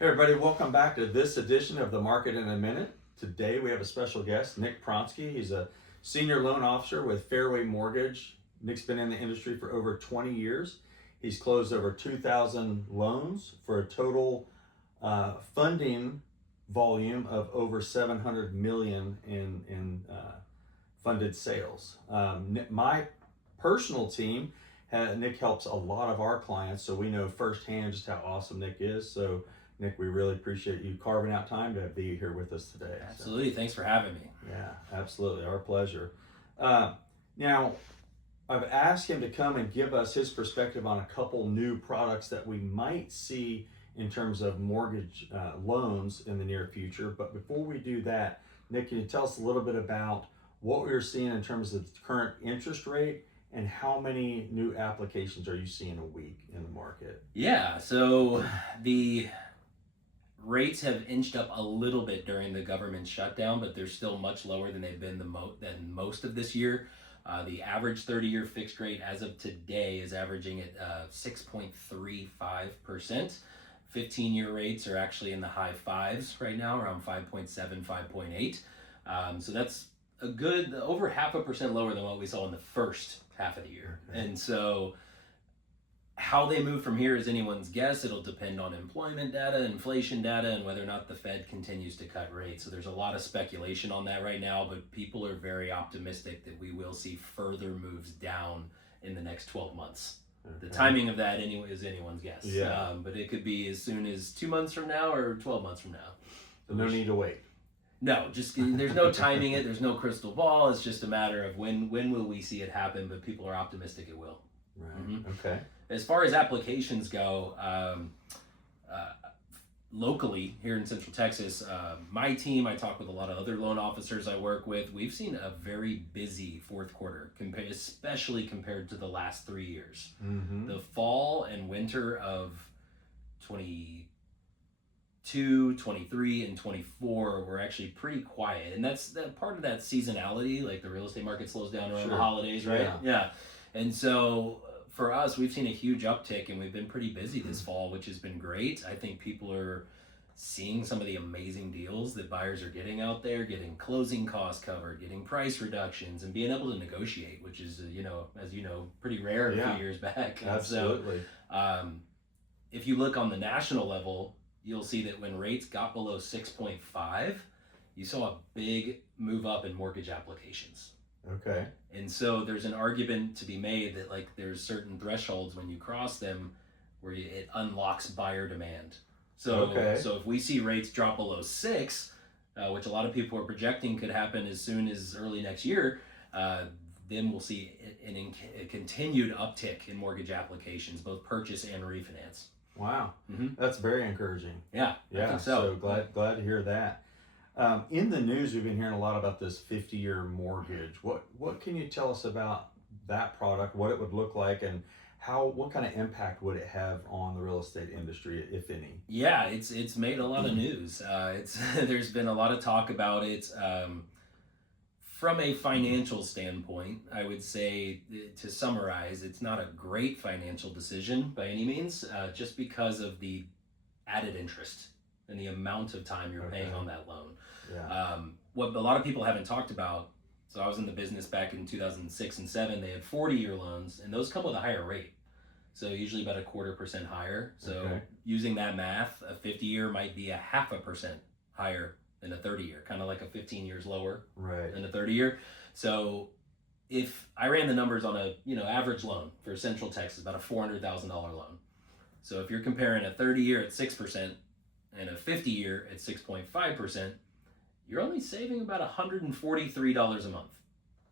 Hey everybody, welcome back to this edition of The Market in a Minute. Today we have a special guest, Nick Pronsky. He's a senior loan officer with Fairway Mortgage. Nick's been in the industry for over 20 years. He's closed over 2,000 loans for a total funding volume of over 700 million in funded sales. My personal team, Nick helps a lot of our clients, so we know firsthand just how awesome Nick is. So Nick, we really appreciate you carving out time to be here with us today. Absolutely. So, thanks for having me. Yeah, absolutely. Our pleasure. Now, I've asked him to come and give us his perspective on a couple new products that we might see in terms of mortgage loans in the near future. But before we do that, Nick, can you tell us a little bit about what we're seeing in terms of the current interest rate and how many new applications are you seeing a week in the market? Yeah, so the rates have inched up a little bit during the government shutdown, but they're still much lower than they've been than most of this year. The average 30-year fixed rate as of today is averaging at 6.35%. 15-year rates are actually in the high fives right now, around 5.7, 5.8. So that's a good over 0.5% lower than what we saw in the first half of the year. Okay. And so how they move from here is anyone's guess. It'll depend on employment data, inflation data, and whether or not the Fed continues to cut rates. So there's a lot of speculation on that right now, but people are very optimistic that we will see further moves down in the next 12 months. Okay. The timing of that is anyone's guess. Yeah. But it could be as soon as 2 months from now or 12 months from now. So no need to wait. No, just there's no timing it. There's no crystal ball. It's just a matter of when will we see it happen, but people are optimistic it will. Right. Mm-hmm. Okay. As far as applications go, locally here in Central Texas, my team, I talk with a lot of other loan officers I work with. We've seen a very busy fourth quarter, especially compared to the last 3 years. Mm-hmm. The fall and winter of 22, 23, and 24 were actually pretty quiet. And that's that part of that seasonality, like the real estate market slows down around the holidays, right? Yeah. And so for us, we've seen a huge uptick and we've been pretty busy this fall, which has been great. I think people are seeing some of the amazing deals that buyers are getting out there, getting closing costs covered, getting price reductions, and being able to negotiate, which is, as you know, pretty rare a few years back. Absolutely. So, if you look on the national level, you'll see that when rates got below 6.5, you saw a big move up in mortgage applications. Okay. And so there's an argument to be made that there's certain thresholds when you cross them where it unlocks buyer demand. So so if we see rates drop below 6, which a lot of people are projecting could happen as soon as early next year, then we'll see a continued uptick in mortgage applications, both purchase and refinance. Wow. Mm-hmm. That's very encouraging. Yeah, I think so. Glad to hear that. In the news, we've been hearing a lot about this 50-year mortgage. What can you tell us about that product, what it would look like, and what kind of impact would it have on the real estate industry, if any? Yeah, it's made a lot of news. There's been a lot of talk about it. From a financial standpoint, I would say, to summarize, it's not a great financial decision by any means, just because of the added interest and the amount of time you're paying on that loan. Yeah. What a lot of people haven't talked about, so I was in the business back in 2006 and 7, they had 40-year loans, and those come with a higher rate. So usually about 0.25% higher. So using that math, a 50-year might be 0.5% higher than a 30-year, kind of like a 15 years lower than a 30-year. So if I ran the numbers on a average loan for Central Texas, about a $400,000 loan. So if you're comparing a 30-year at 6%, and a 50-year at 6.5%, you're only saving about $143 a month.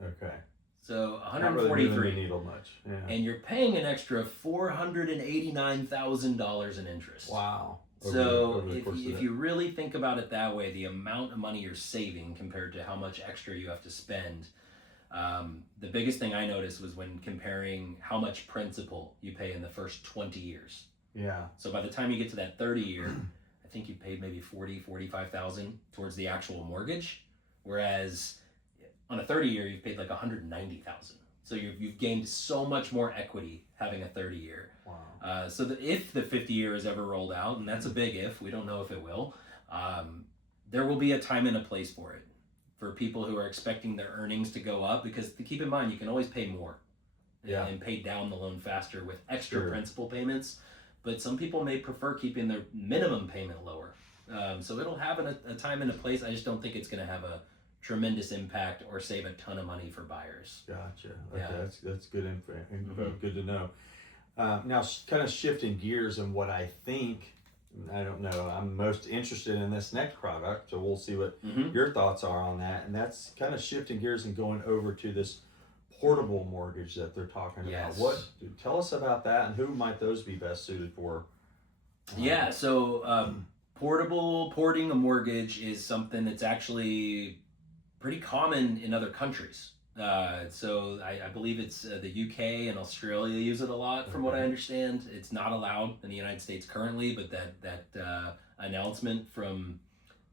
Okay. So $143. Not really moving the needle much. Yeah. And you're paying an extra $489,000 in interest. Wow. So if you really think about it that way, the amount of money you're saving compared to how much extra you have to spend, the biggest thing I noticed was when comparing how much principal you pay in the first 20 years. Yeah. So by the time you get to that 30-year, I think you paid maybe $45,000 towards the actual mortgage, whereas on a 30-year you've paid like $190,000. So you've gained so much more equity having a 30-year. Wow. So if the 50-year is ever rolled out, and that's a big if, we don't know if it will, there will be a time and a place for it, for people who are expecting their earnings to go up, because keep in mind, you can always pay more and pay down the loan faster with extra principal payments. But some people may prefer keeping their minimum payment lower. So it'll have a time and a place. I just don't think it's going to have a tremendous impact or save a ton of money for buyers. Gotcha. Okay, that's good info. Good to know. Now, kind of shifting gears, and what I think, I don't know, I'm most interested in this next product, so we'll see what your thoughts are on that. And that's kind of shifting gears and going over to this portable mortgage that they're talking about. Tell us about that, and who might those be best suited for? So porting a mortgage is something that's actually pretty common in other countries. So I believe it's the UK and Australia use it a lot, from what I understand. It's not allowed in the United States currently, but that announcement from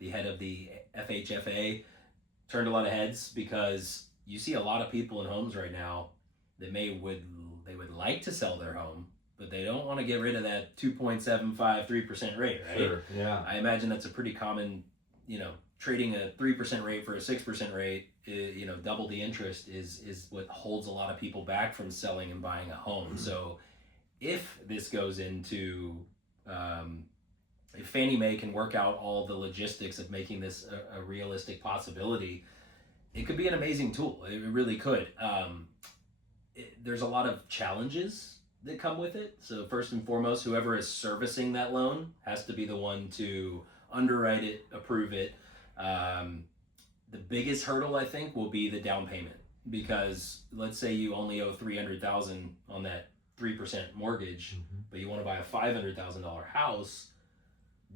the head of the FHFA turned a lot of heads, because you see a lot of people in homes right now that they would like to sell their home, but they don't want to get rid of that 2.75-3% rate, right? Sure, yeah. I imagine that's a pretty common, trading a 3% rate for a 6% rate, double the interest is what holds a lot of people back from selling and buying a home. So if this goes into, if Fannie Mae can work out all the logistics of making this a realistic possibility, it could be an amazing tool. It really could. There's a lot of challenges that come with it. So first and foremost, whoever is servicing that loan has to be the one to underwrite it, approve it. The biggest hurdle, I think, will be the down payment, because let's say you only owe $300,000 on that 3% mortgage, but you want to buy a $500,000 house.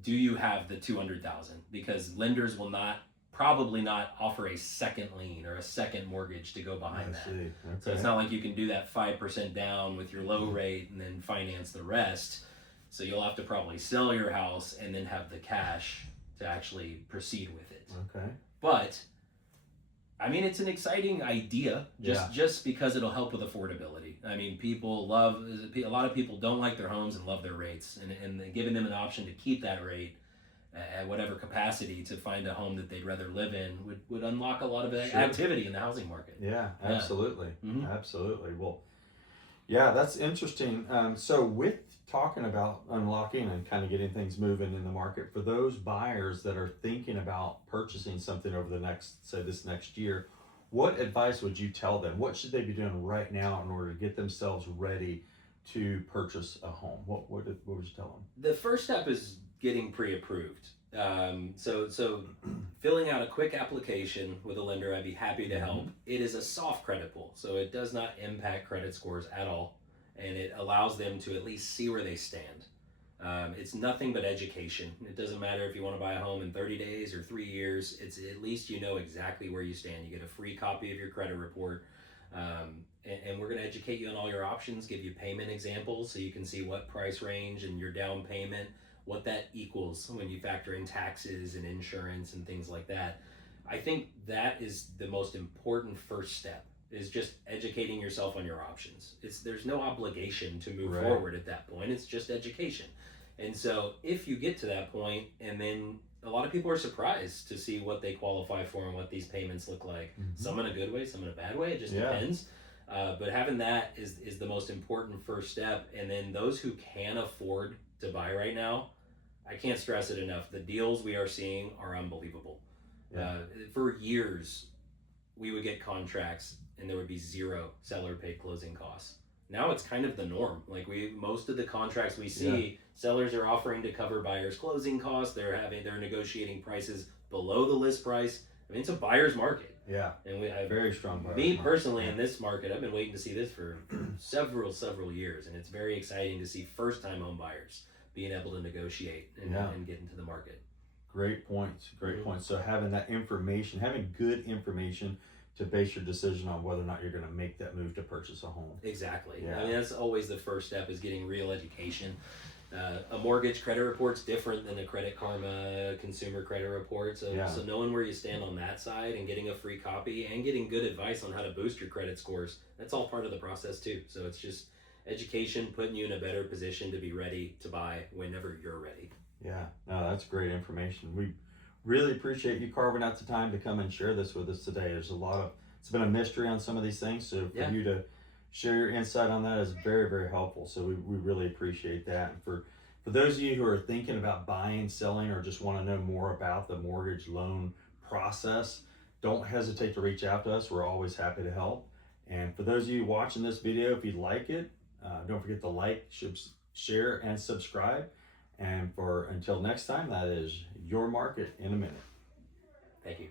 Do you have the $200,000? Because lenders will probably not offer a second lien or a second mortgage to go behind that. Okay. So it's not like you can do that 5% down with your low rate and then finance the rest. So you'll have to probably sell your house and then have the cash to actually proceed with it. Okay. But I mean, it's an exciting idea just because it'll help with affordability. I mean, a lot of people don't like their homes and love their rates, and giving them an option to keep that rate at whatever capacity to find a home that they'd rather live in would unlock a lot of activity in the housing market. Yeah, absolutely. Absolutely. Well, yeah, that's interesting. So with talking about unlocking and kind of getting things moving in the market, for those buyers that are thinking about purchasing something over this next year, what advice would you tell them? What should they be doing right now in order to get themselves ready to purchase a home? What would you tell them? The first step is getting pre-approved. So filling out a quick application with a lender, I'd be happy to help. It is a soft credit pull, so it does not impact credit scores at all, and it allows them to at least see where they stand. It's nothing but education. It doesn't matter if you want to buy a home in 30 days or 3 years. It's at least you know exactly where you stand. You get a free copy of your credit report, and we're going to educate you on all your options, give you payment examples so you can see what price range and your down payment, what that equals when you factor in taxes and insurance and things like that. I think that is the most important first step, is just educating yourself on your options. There's no obligation to move forward at that point. It's just education. And so if you get to that point, and then a lot of people are surprised to see what they qualify for and what these payments look like. Some in a good way, some in a bad way. It just depends. But having that is the most important first step. And then those who can afford to buy right now, I can't stress it enough. The deals we are seeing are unbelievable. For years, we would get contracts and there would be zero seller paid closing costs. Now it's kind of the norm. Like most of the contracts we see, sellers are offering to cover buyers' closing costs. They're negotiating prices below the list price. I mean, it's a buyer's market. Yeah. And we have very strong buyer's market. Personally, in this market, I've been waiting to see this for several years, and it's very exciting to see first-time home buyers being able to negotiate and get into the market. Great points. So having that information, having good information to base your decision on whether or not you're going to make that move to purchase a home. Exactly. Yeah. I mean, that's always the first step, is getting real education. A mortgage credit report's different than a Credit Karma consumer credit report. So knowing where you stand on that side and getting a free copy and getting good advice on how to boost your credit scores, that's all part of the process too. So it's just education putting you in a better position to be ready to buy whenever you're ready. Yeah, no, that's great information. We really appreciate you carving out the time to come and share this with us today. It's been a mystery on some of these things, so for Yeah. you to share your insight on that is very, very helpful. So we really appreciate that. And for those of you who are thinking about buying, selling, or just want to know more about the mortgage loan process, don't hesitate to reach out to us. We're always happy to help. And for those of you watching this video, if you like it, don't forget to like, share, and subscribe. And until next time, that is Your Market in a Minute. Thank you.